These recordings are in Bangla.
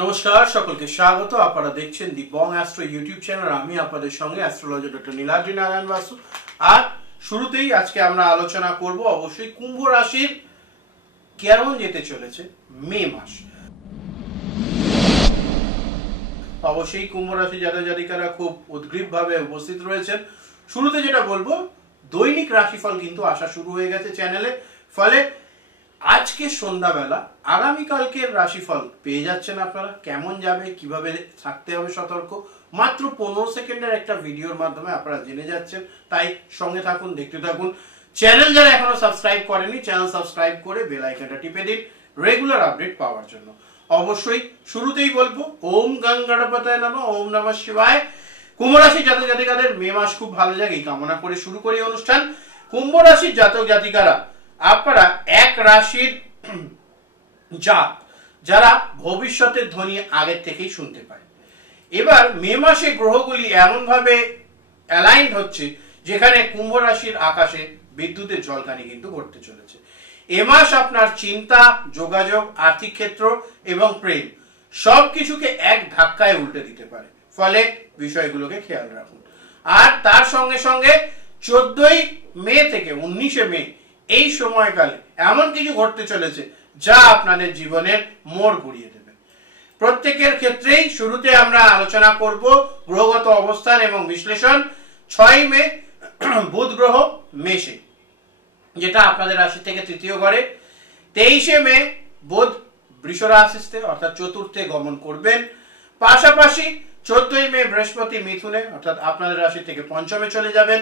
নমস্কার সকলকে স্বাগত। আপনারা দেখছেন দি বং অ্যাস্ট্রো ইউটিউব চ্যানেল। আমি আপনাদের সঙ্গে অ্যাস্ট্রোলজার ডক্টর নীলাদ্রি নারায়ণ বাসু। আর শুরুতেই আজকে আমরা আলোচনা করব অবশ্যই কুম্ভ রাশির কেমন যেতে চলেছে মে মাস। অবশ্যই কুম্ভ রাশি জাতক জাতিকারা খুব উদ্গ্রীবভাবে উপস্থিত রয়েছেন। শুরুতে যেটা বলবো, দৈনিক রাশিফল কিন্তু আসা শুরু হয়ে গেছে চ্যানেলে। ফলে আজকে সন্ধ্যাবেলা আগামীকালকের রাশিফল পেয়ে যাচ্ছেন আপনারা। কেমন যাবে, কিভাবে থাকতে হবে সতর্ক, মাত্র 15 সেকেন্ডের একটা ভিডিওর মাধ্যমে আপনারা জেনে যাচ্ছেন। তাই সঙ্গে থাকুন, দেখতে থাকুন। চ্যানেল যারা এখনো সাবস্ক্রাইব করেনি, চ্যানেল সাবস্ক্রাইব করে বেল আইকনটা টিপে দিন রেগুলার আপডেট পাওয়ার জন্য। অবশ্যই শুরুতেই বলবো ওম গঙ্গণপতায় নমঃ, ওম নমঃ শিবায়। কুম্ভ রাশি জাতক জাতিকাদের মে মাস খুব ভালো যায় এই কামনা করে শুরু করি অনুষ্ঠান। কুম্ভ রাশির জাতক জাতিকারা আপনারা এক রাশির জাত যারা ভবিষ্যতের ধ্বনি আগের থেকেই শুনতে পায়। এবার মে মাসে গ্রহগুলি এমন ভাবে অ্যালাইন্ড হচ্ছে যেখানে কুম্ভ রাশির আকাশে বিদ্যুতের ঝলকানি কিন্তু ঘটতে চলেছে। এ মাস আপনার চিন্তা, যোগাযোগ, আর্থিক ক্ষেত্র এবং প্রেম সবকিছুকে এক ধাক্কায় উল্টে দিতে পারে। ফলে বিষয়গুলোকে খেয়াল রাখুন। আর তার সঙ্গে সঙ্গে 14ই মে থেকে 19শে মে এই সময়কালে এমন কিছু ঘটতে চলেছে যা আপনাদের জীবনের মোড় ঘুরিয়ে দেবে। প্রত্যেকের ক্ষেত্রেই শুরুতে আমরা আলোচনা করব গ্রহগত অবস্থান এবং বিশ্লেষণ। 6ই মে বুধ গ্রহ মেষে, যেটা আপনাদের রাশি থেকে তৃতীয় ঘরে। 23শে মে বুধ বৃষ রাশিতে অর্থাৎ চতুর্থে গমন করবেন। পাশাপাশি 14ই মে বৃহস্পতি মিথুনে অর্থাৎ আপনাদের রাশি থেকে পঞ্চমে চলে যাবেন।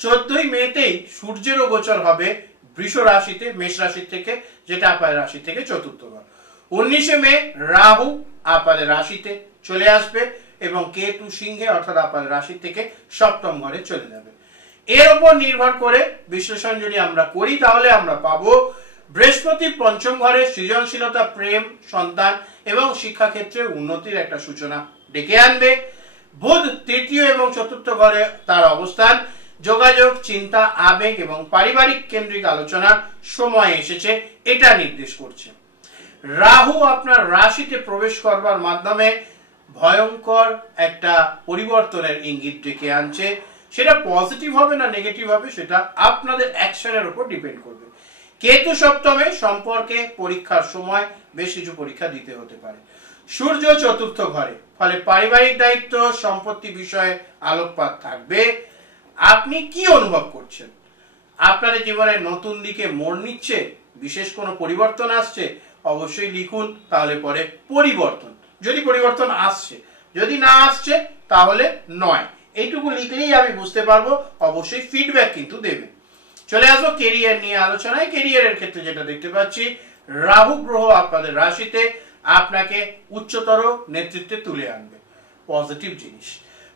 14ই মেতেই সূর্যেরও গোচর হবে বৃষ রাশিতে, মেষ রাশি থেকে, যেটা আপনাদের রাশি থেকে চতুর্থ ঘর। 19শে মে রাহু আপনাদের রাশিতে চলে আসবে এবং কেতু সিংহে অর্থাৎ আপনাদের রাশি থেকে সপ্তম ঘরে চলে যাবে। এর উপর নির্ভর করে বিশ্লেষণ যদি আমরা করি তাহলে আমরা পাবো বৃহস্পতি পঞ্চম ঘরে সৃজনশীলতা, প্রেম, সন্তান এবং শিক্ষাক্ষেত্রে উন্নতির একটা সূচনা ডেকে আনবে। বুধ তৃতীয় এবং চতুর্থ ঘরে তার অবস্থান যোগাযোগ, চিন্তা, আবেগ এবং পারিবারিক কেন্দ্রিক আলোচনার সময় এসেছে এটা নির্দেশ করছে। রাহু আপনার রাশিতে প্রবেশ করবার মাধ্যমে ভয়ঙ্কর একটা পরিবর্তনের ইঙ্গিত ডেকে আনছে। সেটা পজিটিভ হবে না নেগেটিভ হবে সেটা আপনাদের অ্যাকশনের উপর ডিপেন্ড করবে। কেতু সপ্তমে, সম্পর্কে পরীক্ষার সময় বেশ কিছু পরীক্ষা দিতে হতে পারে। সূর্য চতুর্থ ঘরে, ফলে পারিবারিক দায়িত্ব, সম্পত্তি বিষয়ে আলোকপাত থাকবে। আপনি কি অনুভব করছেন? আপনাদের জীবনের নতুন দিকে মোড় নিচ্ছে, বিশেষ কোনো পরিবর্তন আসছে? অবশ্যই লিখুন, তাহলে পরে পরিবর্তন, যদি পরিবর্তন আসছে, যদি না আসছে তাহলে নয়, এইটুকু লিখলেই আমি বুঝতে পারবো। অবশ্যই ফিডব্যাক কিন্তু দেবেন। চলে আসবো কেরিয়ার নিয়ে আলোচনায়। কেরিয়ারের ক্ষেত্রে যেটা দেখতে পাচ্ছি, রাহু গ্রহ আপনাদের রাশিতে আপনাকে উচ্চতর নেতৃত্বে তুলে আনবে, পজিটিভ জিনিস।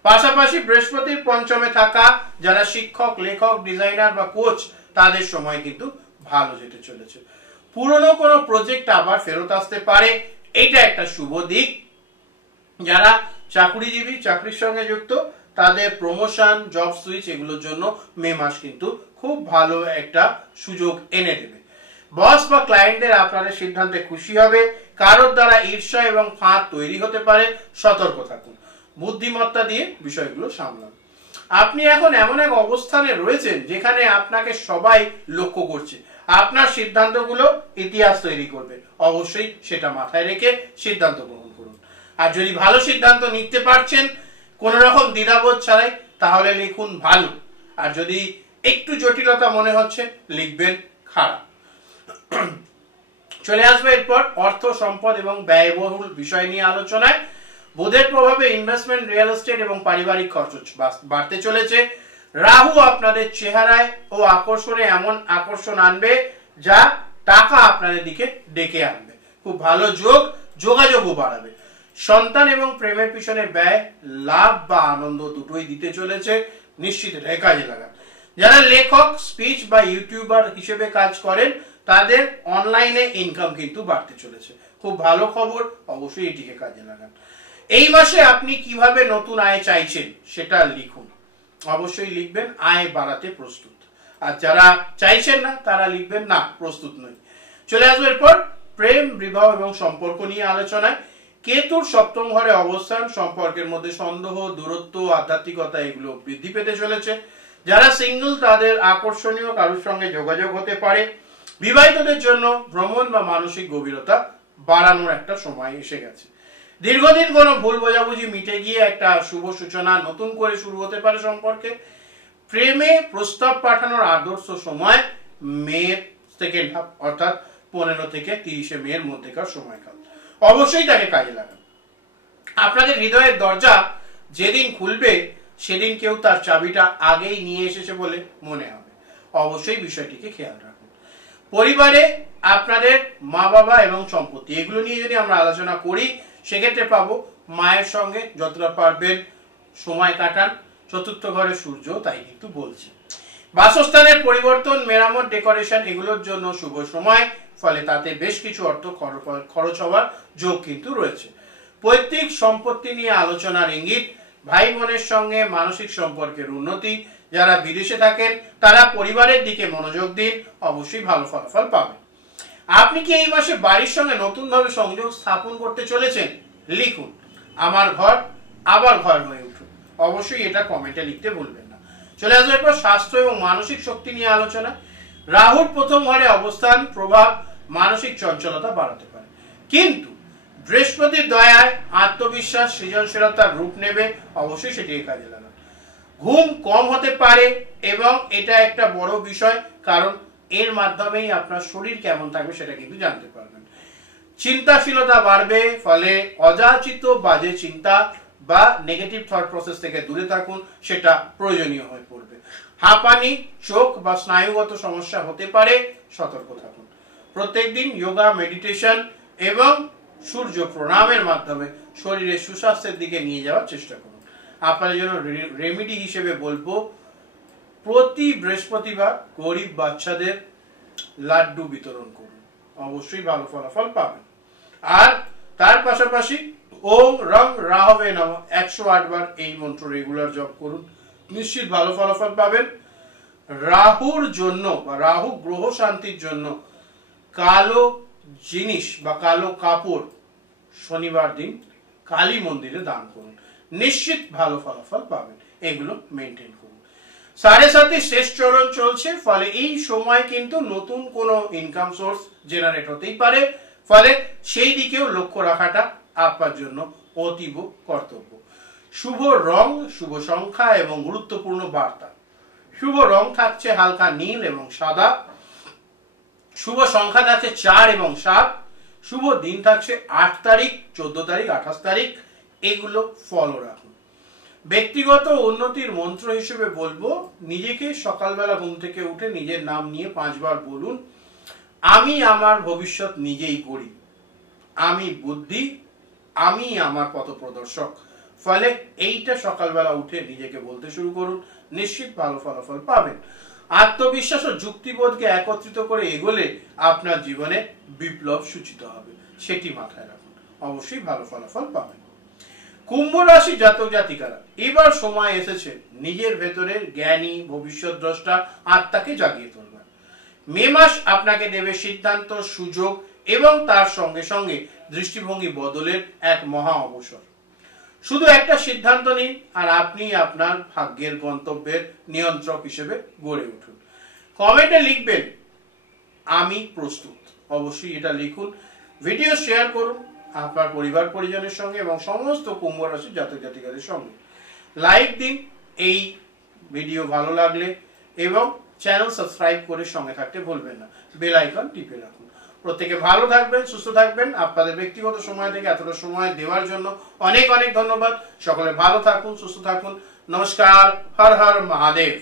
পাশাপাশি বৃহস্পতির পঞ্চমে থাকা যারা শিক্ষক, লেখক, ডিজাইনার বা কোচ, তাদের সময় কিন্তু ভালো যেতে চলেছে। পুরনো কোনো প্রজেক্ট আবার ফেরত আসতে পারে, এইটা একটা শুভ দিক। যারা চাকরিজীবী, চাকরির সঙ্গে যুক্ত, তাদের প্রমোশন, জব সুইচ এগুলোর জন্য মে মাস কিন্তু খুব ভালো একটা সুযোগ এনে দেবে। বস বা ক্লায়েন্টদের আপনাদের সিদ্ধান্তে খুশি হবে। কারোর দ্বারা ঈর্ষা এবং ফাঁদ তৈরি হতে পারে, সতর্ক থাকুন। বুদ্ধিমত্তা দিয়ে বিষয়গুলো সামলান। আপনি এখন এমন এক অবস্থানে রয়েছেন যেখানে আপনাকে সবাই লক্ষ্য করছে। আপনার সিদ্ধান্তগুলো ইতিহাস তৈরি করবে। অবশ্যই সেটা মাথায় রেখে সিদ্ধান্ত গ্রহণ করুন। আর যদি ভালো সিদ্ধান্ত নিতে পারছেন কোন রকম দ্বিধাবোধ ছাড়াই, তাহলে লিখুন ভালো। আর যদি একটু জটিলতা মনে হচ্ছে, লিখবেন খারাপ। চলে আসবে এরপর অর্থ, সম্পদ এবং ব্যয়বহুল বিষয় নিয়ে আলোচনায়। বুধের প্রভাবে ইনভেস্টমেন্ট, রিয়েল এস্টেট এবং পারিবারিক খরচ বাড়তে চলেছে। রাহু আপনাদের চেহারায় ও আকর্ষণে এমন আকর্ষণ আনবে যা টাকা আপনাদের দিকে ডেকে আনবে। খুব ভালো যোগ, যোগাযোগও বাড়াবে। সন্তান এবং প্রেমের পিছনে ব্যয় লাভ বা আনন্দ দুটোই দিতে চলেছে, নিশ্চিত এটাই কাজে লাগান। যারা লেখক, স্পিচ বা ইউটিউবার হিসেবে কাজ করেন তাদের অনলাইনে ইনকাম কিন্তু বাড়তে চলেছে, খুব ভালো খবর। অবশ্যই এটিকে কাজে লাগান। এই মাসে আপনি কিভাবে নতুন আয় চাইছেন সেটা লিখুন। অবশ্যই লিখবেন আয় বাড়াতে প্রস্তুত। আর যারা চাইছেন না তারা লিখবেন না, প্রস্তুত নই। চলে আসবো এরপর প্রেম, বিবাহ এবং সম্পর্ক নিয়ে আলোচনায়। কেতুর সপ্তম ঘরে অবস্থান সম্পর্কের মধ্যে সন্দেহ, দূরত্ব, আধ্যাত্মিকতা এগুলো বৃদ্ধি পেতে চলেছে। যারা সিঙ্গেল তাদের আকর্ষণীয় কারোর সঙ্গে যোগাযোগ হতে পারে। বিবাহিতদের জন্য ভ্রমণ বা মানসিক গভীরতা বাড়ানোর একটা সময় এসে গেছে। দীর্ঘদিন কোনো ভুল বোঝাবুঝি মিটে গিয়ে একটা শুভ সূচনা নতুন করে শুরু হতে পারে সম্পর্কে। প্রেমে প্রস্তাব পাঠানোর আদর্শ সময় মের সেকেন্ড হাফ, অর্থাৎ 15 থেকে 30 মের মধ্যেকার সময়কাল। অবশ্যই তাকে কাজে লাগান। আপনাদের হৃদয়ের দরজা যেদিন খুলবে সেদিন কেউ তার চাবিটা আগেই নিয়ে এসেছে বলে মনে হবে। অবশ্যই বিষয়টিকে খেয়াল রাখুন। পরিবারে আপনাদের মা বাবা এবং সম্পত্তি এগুলো নিয়ে যদি আমরা আলোচনা করি সেক্ষেত্রে পাবো মায়ের সঙ্গে যতটা পারবেন সময় কাটান। চতুর্থ ঘরে সূর্য তাই কিন্তু বলছে। বাসস্থানের পরিবর্তন, মেরামত, ডেকোরেশন এগুলোর জন্য শুভ সময়, ফলে তাতে বেশ কিছু অর্থ খরচ হওয়ার যোগ কিন্তু রয়েছে। পৈতৃক সম্পত্তি নিয়ে আলোচনার ইঙ্গিত। ভাই বোনের সঙ্গে মানসিক সম্পর্কের উন্নতি। যারা বিদেশে থাকেন তারা পরিবারের দিকে মনোযোগ দিন, অবশ্যই ভালো ফলাফল পাবেন। আপনি কি এই মাসে বাড়ির সঙ্গে নতুন ভাবে সংযোগ স্থাপন করতে চলেছেন? লিখুন আমার ঘর আবার ঘর হয়ে উঠুন। অবশ্যই এটা কমেন্টে লিখতে ভুলবেন না। চলে আসবো এরপর স্বাস্থ্য এবং মানসিক শক্তি নিয়ে আলোচনা। রাহুর প্রথম ঘরে অবস্থান প্রভাব মানসিক চঞ্চলতা বাড়াতে পারে, কিন্তু বৃহস্পতির দয়ায় আত্মবিশ্বাস, সৃজনশীলতার রূপ নেবে। অবশ্যই সেটিকে কাজে লাগান। ঘুম কম হতে পারে এবং এটা একটা বড় বিষয়, কারণ এর মাধ্যমেই আপনার শরীর কেমন থাকবে সেটা কিন্তু জানতে পারবেন। চিন্তাশীলতা বাড়বে, ফলে অযাচিত বাজে চিন্তা বা নেগেটিভ থট প্রসেস থেকে দূরে থাকুন, সেটা প্রয়োজনীয় হয়ে পড়বে। হাঁপানি, চোখ বা স্নায়ুগত সমস্যা হতে পারে, সতর্ক থাকুন। প্রত্যেকদিন যোগা, মেডিটেশন এবং সূর্য প্রণামের মাধ্যমে শরীরের সুস্বাস্থ্যের দিকে নিয়ে যাওয়ার চেষ্টা করুন। আপনাদের জন্য রেমেডি হিসেবে বলবো প্রতি বৃহস্পতিবার গরিব বাচ্চাদের লাড্ডু বিতরণ করুন, অবশ্যই ভালো ফলাফল পাবেন। আর তার পাশাপাশি ওম রং রাহবে নমঃ 108 বার এই মন্ত্র রেগুলার জপ করুন, নিশ্চিত ভালো ফলাফল পাবেন। রাহুর জন্য বা রাহু গ্রহ শান্তির জন্য কালো জিনিস বা কালো কাপড় শনিবার দিন কালী মন্দিরে দান করুন, নিশ্চিত ভালো ফলাফল পাবেন। এগুলো মেনটেন করুন। 7.5 শেষ চরণ চলছে, ফলে এই সময় কিন্তু নতুন কোনো ইনকাম সোর্স জেনারেট হতেই পারে, ফলে সেই দিকেও লক্ষ্য রাখাটা আপনার জন্য অতীব কর্তব্য। শুভ রং, শুভ সংখ্যা এবং গুরুত্বপূর্ণ বার্তা। শুভ রং থাকছে হালকা নীল এবং সাদা। শুভ সংখ্যা থাকছে 4 এবং 7। শুভ দিন থাকছে 8 তারিখ, 14 তারিখ, 28 তারিখ। এগুলো ফলো রাখুন। ব্যক্তিগত উন্নতির মন্ত্র হিসেবে বলবো নিজেকে সকালবেলা ঘুম থেকে উঠে নিজের নাম নিয়ে 5 বার বলুন, আমি আমার ভবিষ্যৎ নিজেই করি, আমি বুদ্ধি, আমি আমার পথ প্রদর্শক। ফলে এইটা সকালবেলা উঠে নিজেকে বলতে শুরু করুন, নিশ্চিত ভালো ফলাফল পাবেন। আত্মবিশ্বাস ও যুক্তিবোধকে একত্রিত করে এগোলে আপনার জীবনে বিপ্লব সূচিত হবে, সেটি মাথায় রাখুন, অবশ্যই ভালো ফলাফল পাবেন। কুম্ভ রাশি জাতক জাতিকারা, এবার সময় এসেছে নিজের ভেতরের জ্ঞানী ভবিষ্যৎ দ্রষ্টা আত্মাকে জাগিয়ে তুলবার। মে মাস আপনাকে দেবে সিদ্ধান্ত, সুযোগ এবং তার সঙ্গে সঙ্গে দৃষ্টিভঙ্গি বদলের এক মহা অবসর। শুধু একটা সিদ্ধান্ত নিন আর আপনি আপনার ভাগ্যের গন্তব্যের নিয়ন্ত্রক হিসেবে গড়ে উঠুন। কমেন্টে লিখবেন আমি প্রস্তুত, অবশ্যই এটা লিখুন। ভিডিও শেয়ার করুন আপনার পরিবার পরিজনের সঙ্গে এবং সমস্ত কুম্ভ রাশি জাতক জাতিকাদের সঙ্গে। লাইক দিন এই ভিডিও ভালো লাগলে এবং চ্যানেল সাবস্ক্রাইব করে সঙ্গে থাকতে ভুলবেন না, বেল আইকন টিপে রাখুন। প্রত্যেকে ভালো থাকবেন, সুস্থ থাকবেন। আপনাদের ব্যক্তিগত সময় থেকে এতটা সময় দেওয়ার জন্য অনেক অনেক ধন্যবাদ। সকলে ভালো থাকুন, সুস্থ থাকুন। নমস্কার, হর হর মহাদেব।